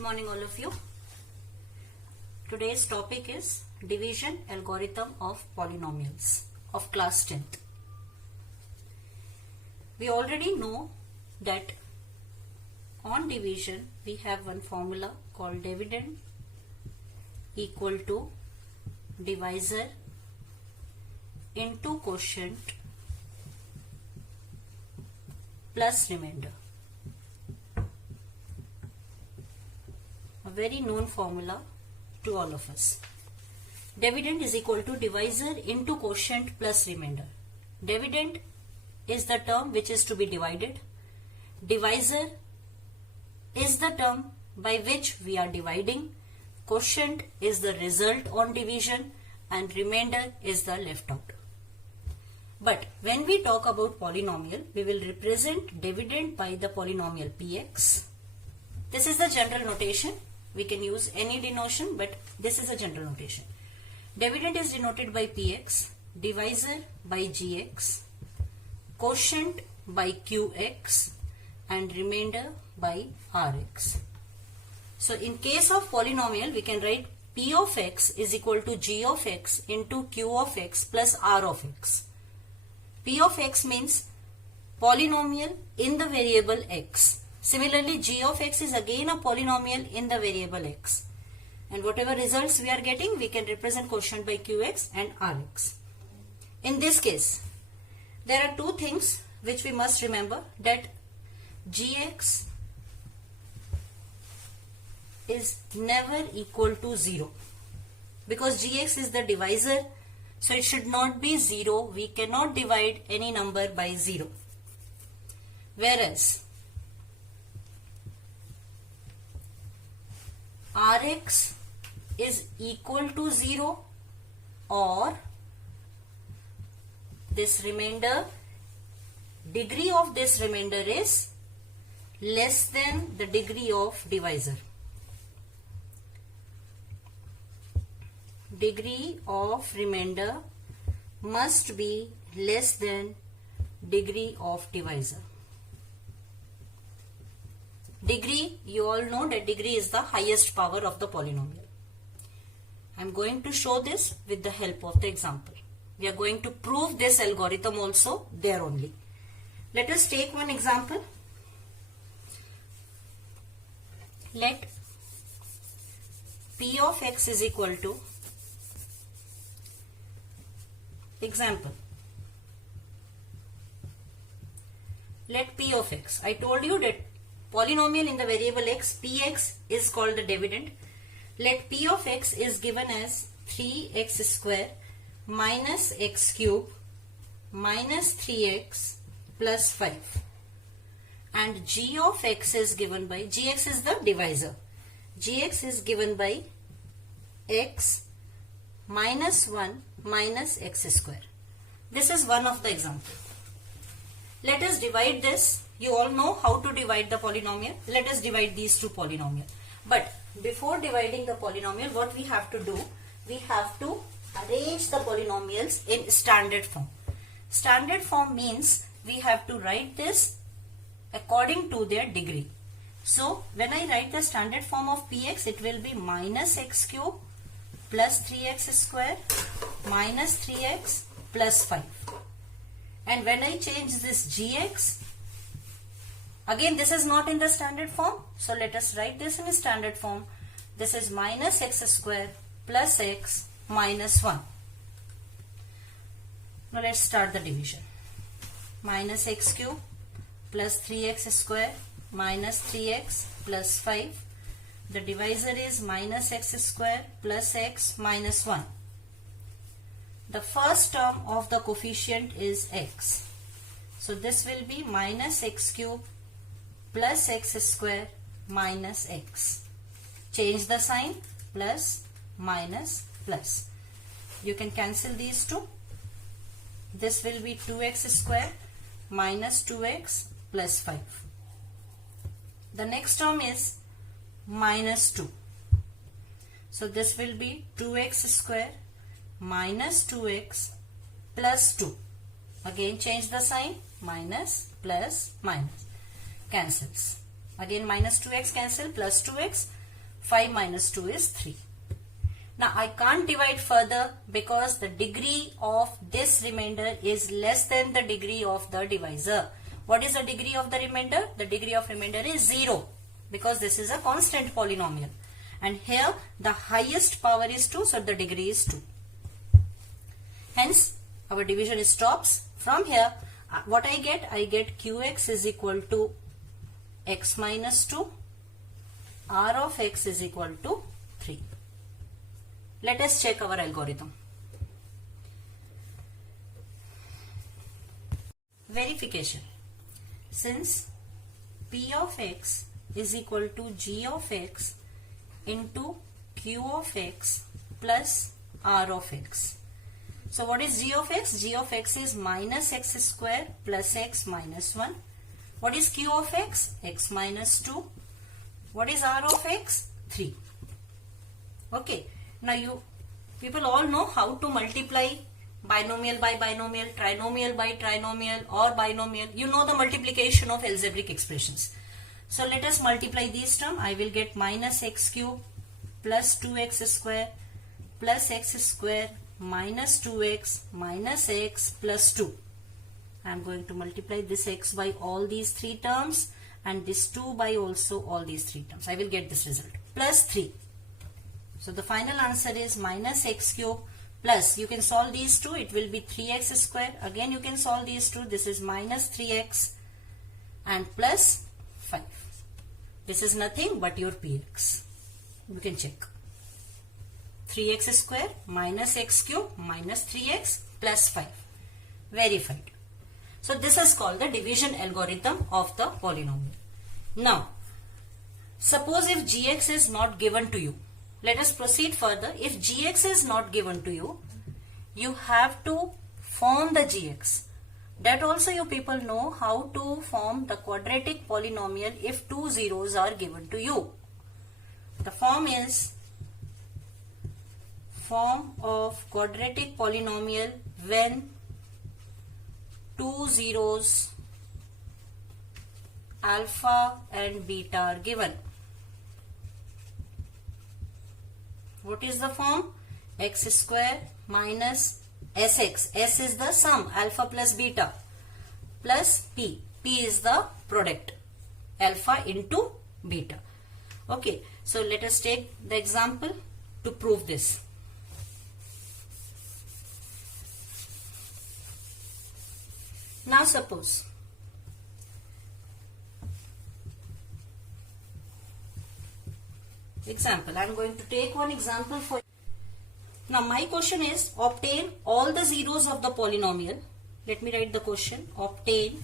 Good morning all of you. Today's topic is division algorithm of polynomials of class 10th. We already know that on division we have one formula called dividend equal to divisor into quotient plus remainder. A very known formula to all of us. Dividend is equal to divisor into quotient plus remainder. Dividend is the term which is to be divided. Divisor is the term by which we are dividing. Quotient is the result on division and remainder is the left out. But when we talk about polynomial, we will represent dividend by the polynomial px. This is the general notation. We can use any denotation, but this is a general notation. Dividend is denoted by px, divisor by gx, quotient by qx, and remainder by rx. So in case of polynomial, we can write p of x is equal to g of x into q of x plus r of x. P of x means polynomial in the variable x. Similarly, g of x is again a polynomial in the variable x. And whatever results we are getting, we can represent quotient by qx and rx. In this case, there are two things which we must remember, that gx is never equal to 0. Because gx is the divisor, so it should not be 0. We cannot divide any number by 0. Whereas Rx is equal to 0, or this remainder, degree of this remainder is less than the degree of divisor. Degree of remainder must be less than degree of divisor. Degree, you all know that degree is the highest power of the polynomial. I am going to show this with the help of the example. We are going to prove this algorithm also there only. Let us take one example. Let p of x is equal to, example, let p of x, I told you that polynomial in the variable x, px is called the dividend. Let p of x is given as 3x square minus x cube minus 3x plus 5. And g of x is given by, gx is the divisor. Gx is given by x minus 1 minus x square. This is one of the example. Let us divide this. You all know how to divide the polynomial. Let us divide these two polynomials. But before dividing the polynomial, what we have to do? We have to arrange the polynomials in standard form. Standard form means we have to write this according to their degree. So when I write the standard form of px, it will be minus x cube plus 3x square minus 3x plus 5. And when I change this gx, again, this is not in the standard form. So let us write this in standard form. This is minus x square plus x minus 1. Now let's start the division. Minus x cube plus 3x square minus 3x plus 5. The divisor is minus x square plus x minus 1. The first term of the coefficient is x. So this will be minus x cube plus x square minus x. Change the sign, plus minus plus. You can cancel these two. This will be 2x square minus 2x plus 5. The next term is minus 2. So this will be 2x square minus 2x plus 2. Again change the sign, minus plus minus. Cancels. Again minus 2x cancel, plus 2x. 5 minus 2 is 3. Now I can't divide further because the degree of this remainder is less than the degree of the divisor. What is the degree of the remainder? The degree of remainder is 0 because this is a constant polynomial. And here the highest power is 2, so the degree is 2. Hence our division stops. From here what I get? I get qx is equal to x minus 2, r of x is equal to 3. Let us check our algorithm. Verification. Since p of x is equal to g of x into q of x plus r of x. So what is g of x? G of x is minus x square plus x minus 1. What is q of x? X minus 2. What is r of x? 3. Okay. Now you people all know how to multiply binomial by binomial, trinomial by trinomial or binomial. You know the multiplication of algebraic expressions. So let us multiply these terms. I will get minus x cube plus 2x square plus x square minus 2x minus x plus 2. I am going to multiply this x by all these 3 terms and this 2 by also all these 3 terms. I will get this result plus 3. So the final answer is minus x cube plus, you can solve these two, it will be 3x square. Again you can solve these two, this is minus 3x and plus 5. This is nothing but your px. You can check. 3x square minus x cube minus 3x plus 5. Verified. So this is called the division algorithm of the polynomial. Now, suppose if gx is not given to you. Let us proceed further. If gx is not given to you, you have to form the gx. That also you people know how to form the quadratic polynomial if 2 zeros are given to you. The form is form of quadratic polynomial when 2 zeros alpha and beta are given. What is the form? X square minus sx. S is the sum, alpha plus beta, plus p. P is the product, alpha into beta. Okay, so let us take the example to prove this. Now suppose example, I am going to take one example for you. Now my question is obtain all the zeros of the polynomial. Let me write the question. Obtain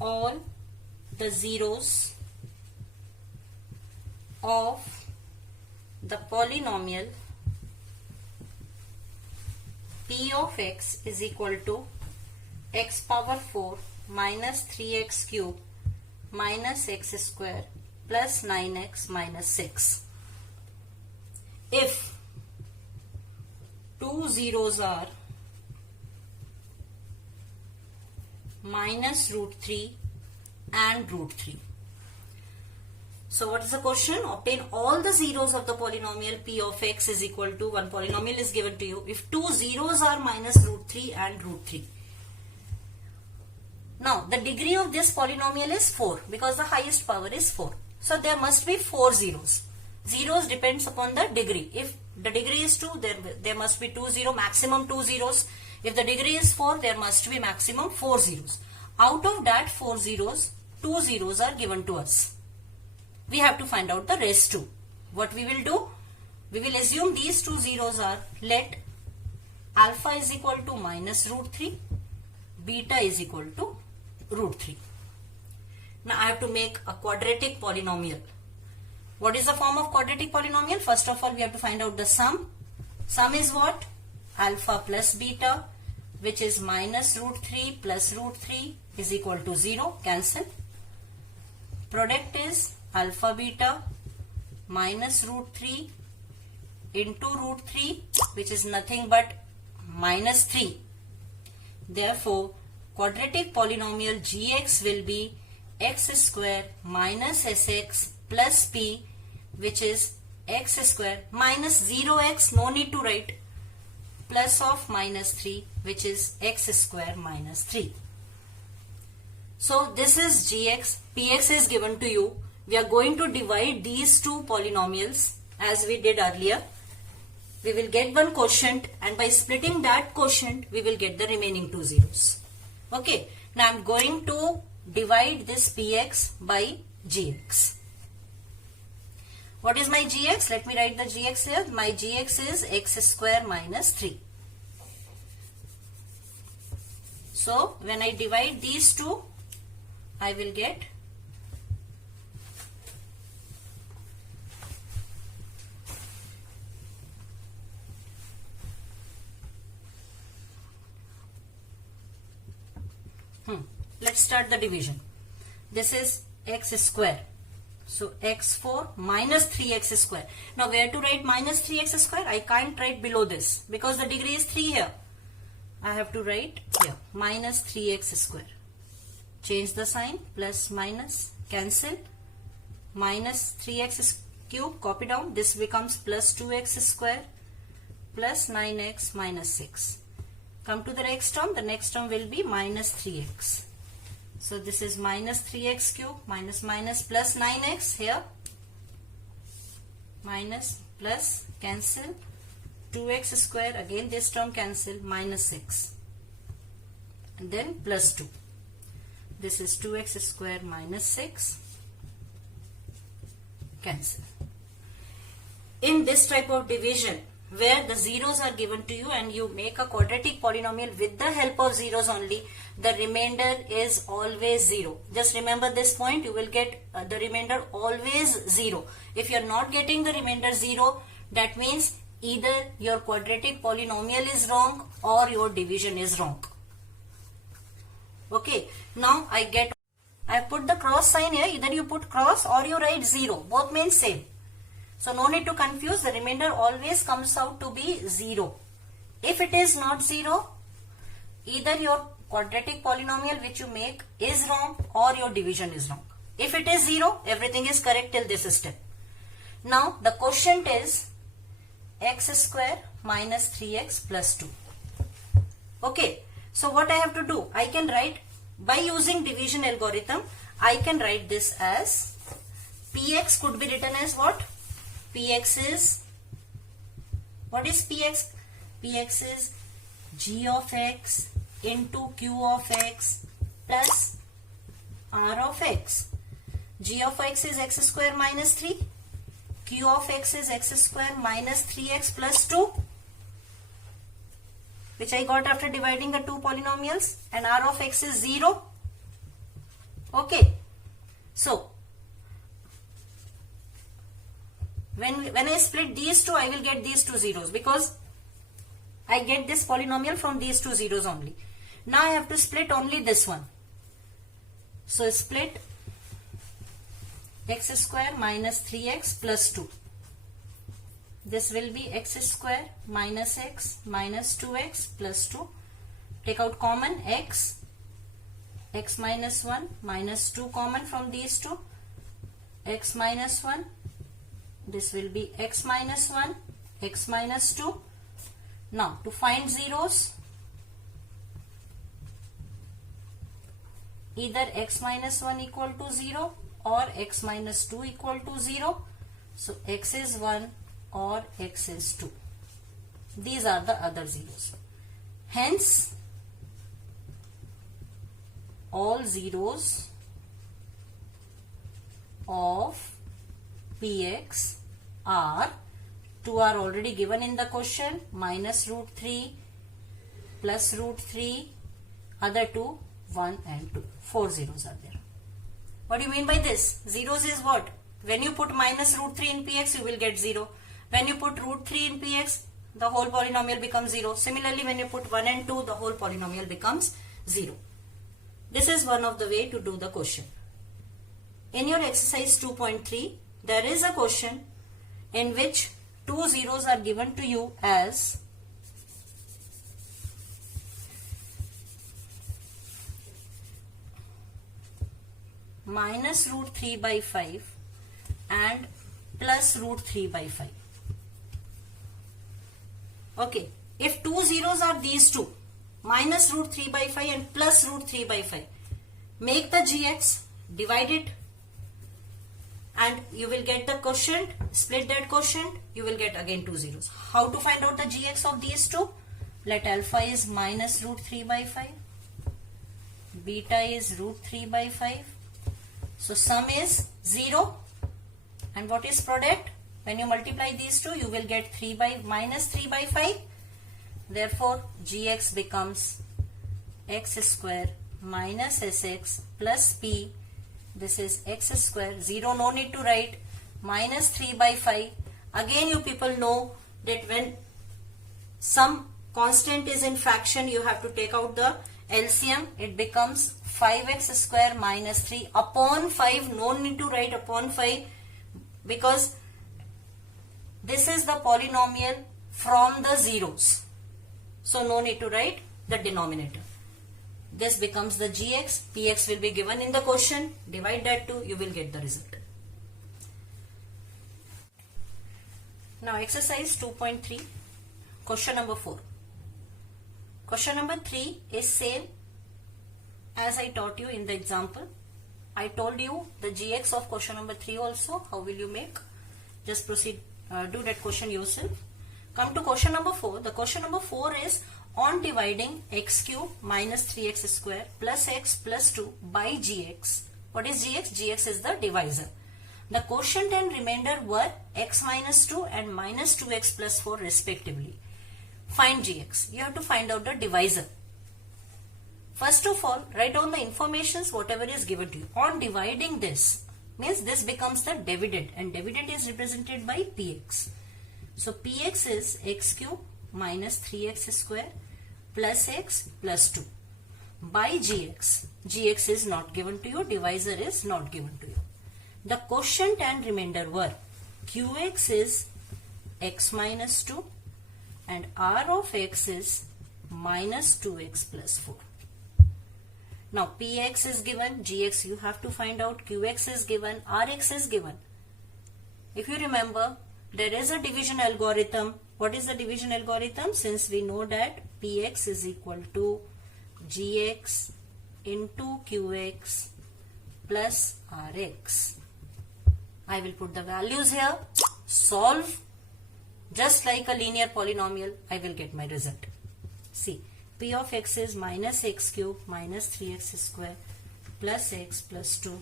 all the zeros of the polynomial p of x is equal to x power 4 minus 3x cube minus x square plus 9x minus 6. If 2 zeros are minus root 3 and root 3. So what is the question? Obtain all the zeros of the polynomial p of x is equal to, one polynomial is given to you, if 2 zeros are minus root 3 and root 3. Now the degree of this polynomial is 4 because the highest power is 4. So there must be 4 zeros. Zeros depends upon the degree. If the degree is 2, there must be 2 zeros, maximum 2 zeros. If the degree is 4, there must be maximum 4 zeros. Out of that 4 zeros, 2 zeros are given to us. We have to find out the rest 2. What we will do? We will assume these 2 zeros are, let alpha is equal to minus root 3, beta is equal to root 3. Now I have to make a quadratic polynomial. What is the form of quadratic polynomial? First of all, we have to find out the sum. Sum is what? Alpha plus beta, which is minus root 3 plus root 3 is equal to 0. Cancel. Product is alpha beta minus root 3 into root 3, which is nothing but minus 3. Therefore, quadratic polynomial gx will be x square minus sx plus p which is x square minus 0x, no need to write, plus of minus 3, which is x square minus 3. So this is gx, px is given to you. We are going to divide these two polynomials as we did earlier. We will get one quotient, and by splitting that quotient, we will get the remaining two zeros. Okay, now I am going to divide this px by gx. What is my gx? Let me write the gx here. My gx is x square minus 3. So when I divide these two, I will get let's start the division. This is x square. So x4 minus 3x square. Now where to write minus 3x square? I can't write below this because the degree is 3 here. I have to write here minus 3x square. Change the sign, plus minus, cancel. Minus 3x cube, copy down. This becomes plus 2x square plus 9x minus 6. Come to the next term. The next term will be minus 3x. So this is minus 3x cube minus minus plus 9x here. Minus plus cancel. 2x square, again this term cancel, minus 6. And then plus 2. This is 2x square minus 6. Cancel. In this type of division, where the zeros are given to you and you make a quadratic polynomial with the help of zeros only, the remainder is always 0. Just remember this point, you will get the remainder always 0. If you are not getting the remainder 0, that means either your quadratic polynomial is wrong or your division is wrong. Okay, now I put the cross sign here. Either you put cross or you write 0. Both means same. So no need to confuse. The remainder always comes out to be 0. If it is not 0, either your quadratic polynomial which you make is wrong or your division is wrong. If it is 0, everything is correct till this step. Now the quotient is x square minus 3x plus 2. Okay. So what I have to do? I can write, by using division algorithm, I can write this as px could be written as what? Px is, what is px? Px is g of x into q of x plus r of x. G of x is x square minus 3. Q of x is x square minus 3x plus 2, which I got after dividing the two polynomials, and r of x is 0. Okay. So when I split these two, I will get these two zeros because I get this polynomial from these two zeros only. Now I have to split only this one. So split x square minus 3x plus 2. This will be x square minus x minus 2x plus 2. Take out common x minus 1 minus 2 common from these two. X minus 1. This will be x minus 1, x minus 2. Now to find zeros, either x minus 1 equal to 0 or x minus 2 equal to 0. So x is 1 or x is 2. These are the other zeros. Hence, all zeros of px are, two are already given in the question, minus root 3, plus root 3, other two, 1 and 2. 4 zeros are there. What do you mean by this? Zeros is what? When you put minus root 3 in px, you will get 0. When you put root 3 in px, the whole polynomial becomes 0. Similarly, when you put 1 and 2, the whole polynomial becomes 0. This is one of the way to do the question. In your exercise 2.3, there is a question in which two zeros are given to you as minus root 3 by 5 and plus root 3 by 5. Okay, if two zeros are these two, minus root 3 by 5 and plus root 3 by 5, make the gx, divide it, and you will get the quotient, split that quotient, you will get again two zeros. How to find out the gx of these two? Let alpha is minus root 3 by 5, beta is root 3 by 5. So sum is 0. And what is product? When you multiply these two, you will get minus 3 by 5. Therefore, gx becomes x square minus sx plus p. This is x square. 0 no need to write. Minus 3 by 5. Again, you people know that when some constant is in fraction, you have to take out the LCM. It becomes 5x square minus 3 upon 5. No need to write upon 5 because this is the polynomial from the zeros. So no need to write the denominator. This becomes the gx. Px will be given in the quotient. Divide that two, you will get the result. Now exercise 2.3, question number 4. Question number 3 is same as I taught you in the example. I told you the gx of question number 3 also. How will you make? Just proceed, do that question yourself. Come to question number 4. The question number 4 is on dividing x cube minus 3x square plus x plus 2 by gx. What is gx? Gx is the divisor. The quotient and remainder were x minus 2 and minus 2x plus 4 respectively. Find gx. You have to find out the divisor. First of all, write down the informations whatever is given to you. On dividing this, means this becomes the dividend, and dividend is represented by px. So px is x cube minus 3x square plus x plus 2 by gx. Gx is not given to you, divisor is not given to you. The quotient and remainder were qx is x minus 2 and r of x is minus 2x plus 4. Now px is given, gx you have to find out, qx is given, rx is given. If you remember, there is a division algorithm. What is the division algorithm? Since we know that px is equal to gx into qx plus rx. I will put the values here, solve, just like a linear polynomial, I will get my result. See, p of x is minus x cube minus 3x square plus x plus 2.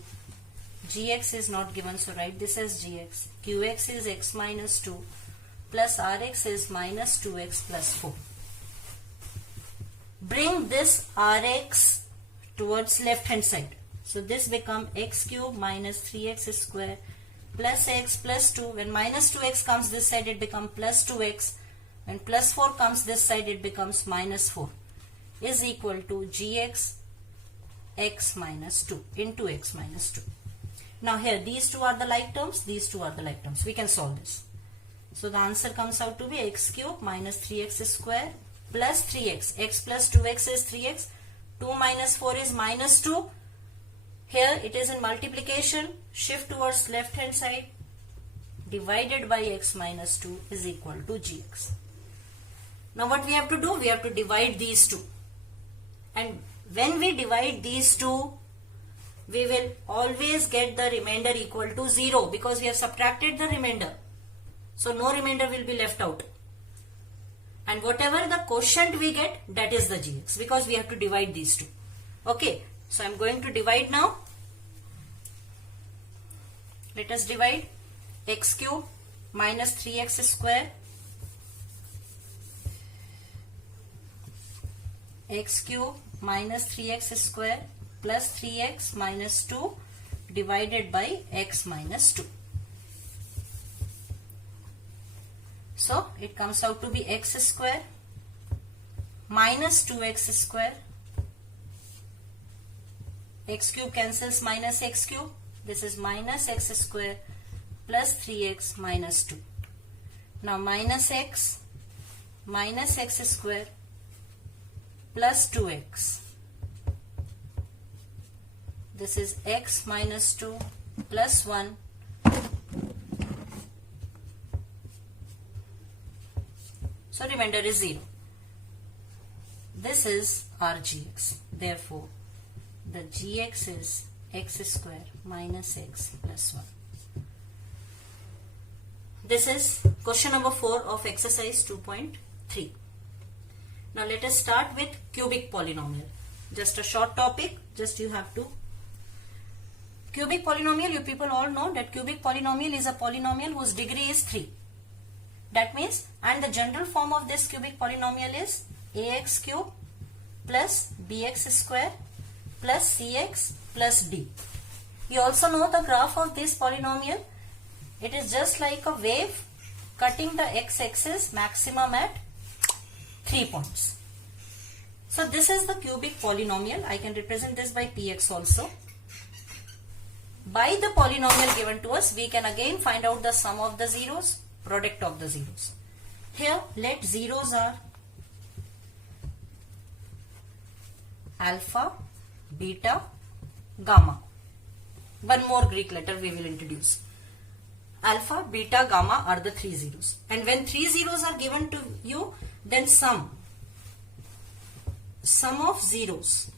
Gx is not given, so write this as gx. Qx is x minus 2 plus rx is minus 2x plus 4. Bring this rx towards left hand side. So this become x cube minus 3x square plus x plus 2. When minus 2x comes this side, it becomes plus 2x. When plus 4 comes this side, it becomes minus 4 is equal to gx x minus 2 into x minus 2. Now here these two are the like terms, these two are the like terms. We can solve this. So the answer comes out to be x cube minus 3x square plus 3x. X plus 2x is 3x. 2 minus 4 is minus 2. Here it is in multiplication. Shift towards left hand side. Divided by x minus 2 is equal to gx. Now what we have to do? We have to divide these two. And when we divide these two, we will always get the remainder equal to 0 because we have subtracted the remainder. So no remainder will be left out. And whatever the quotient we get, that is the gx because we have to divide these two. Okay, so I am going to divide now. Let us divide x cube minus 3x square x cube minus 3x square plus 3x minus 2 divided by x minus 2. So it comes out to be x square minus 2x square. X cube cancels minus x cube. This is minus x square plus 3x minus 2. Now minus x square plus 2x. This is x minus 2 plus 1 So remainder is 0. This is our gx. Therefore, the gx is x square minus x plus 1. This is question number 4 of exercise 2.3. Now let us start with cubic polynomial. Just a short topic, just you have to. Cubic polynomial, you people all know that cubic polynomial is a polynomial whose degree is 3. That means, and the general form of this cubic polynomial is ax cube plus bx square plus cx plus d. You also know the graph of this polynomial. It is just like a wave cutting the x-axis maximum at 3 points. So this is the cubic polynomial. I can represent this by px also. By the polynomial given to us, we can again find out the sum of the zeros, product of the zeros. Here, let zeros are alpha, beta, gamma. One more Greek letter we will introduce. Alpha, beta, gamma are the 3 zeros. And when 3 zeros are given to you, then sum of zeros,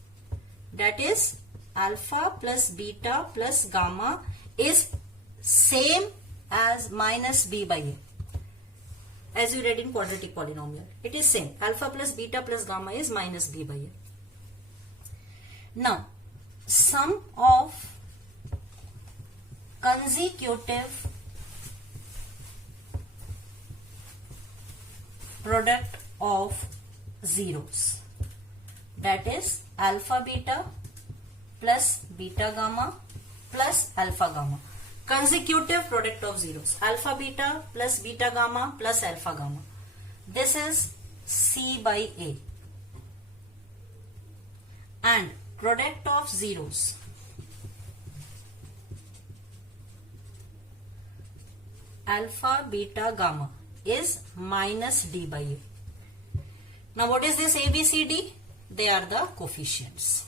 that is alpha plus beta plus gamma, is same as minus b by a. As you read in quadratic polynomial, it is same. Alpha plus beta plus gamma is minus b by a. Now, sum of consecutive product of zeros, that is alpha beta plus beta gamma plus alpha gamma. Consecutive product of zeros, alpha beta plus beta gamma plus alpha gamma. This is C by A. And product of zeros, alpha beta gamma, is minus d by a. Now what is this A, B, C, D? They are the coefficients.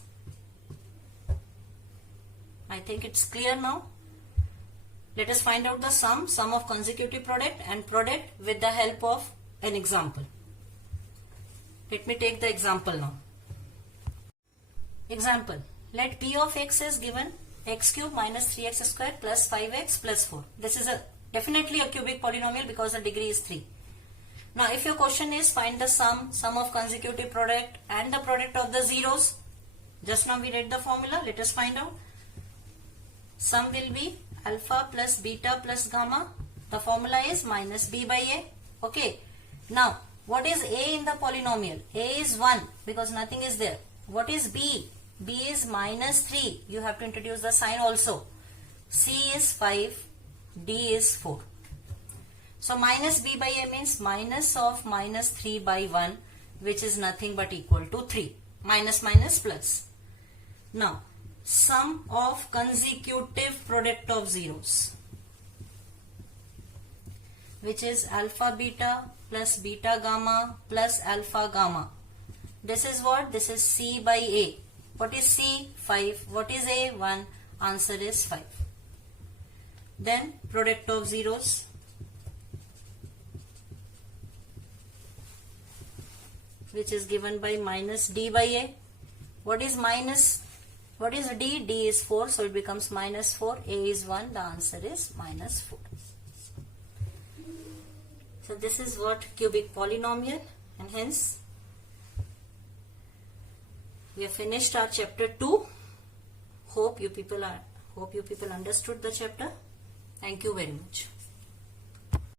I think it's clear now. Let us find out the sum of consecutive product and product with the help of an example. Let me take the example now. Example, let p of x is given x cube minus 3x square plus 5x plus 4. This is definitely a cubic polynomial because the degree is 3. Now if your question is find the sum of consecutive product and the product of the zeros, just now we read the formula, let us find out. Sum will be alpha plus beta plus gamma. The formula is minus b by a. Okay. Now what is a in the polynomial? A is 1 because nothing is there. What is b? B is minus 3. You have to introduce the sign also. C is 5. D is 4. So minus b by a means minus of minus 3 by 1, which is nothing but equal to 3. Minus minus plus. Now sum of consecutive product of zeros, which is alpha beta plus beta gamma plus alpha gamma. This is what? This is C by A. What is C? 5. What is A? 1. Answer is 5. Then product of zeros, which is given by minus d by a. What is minus? What is d? D is 4, so it becomes minus 4. A is 1. The answer is minus 4. So this is what cubic polynomial, and hence we have finished our chapter 2. Hope you people understood the chapter. Thank you very much.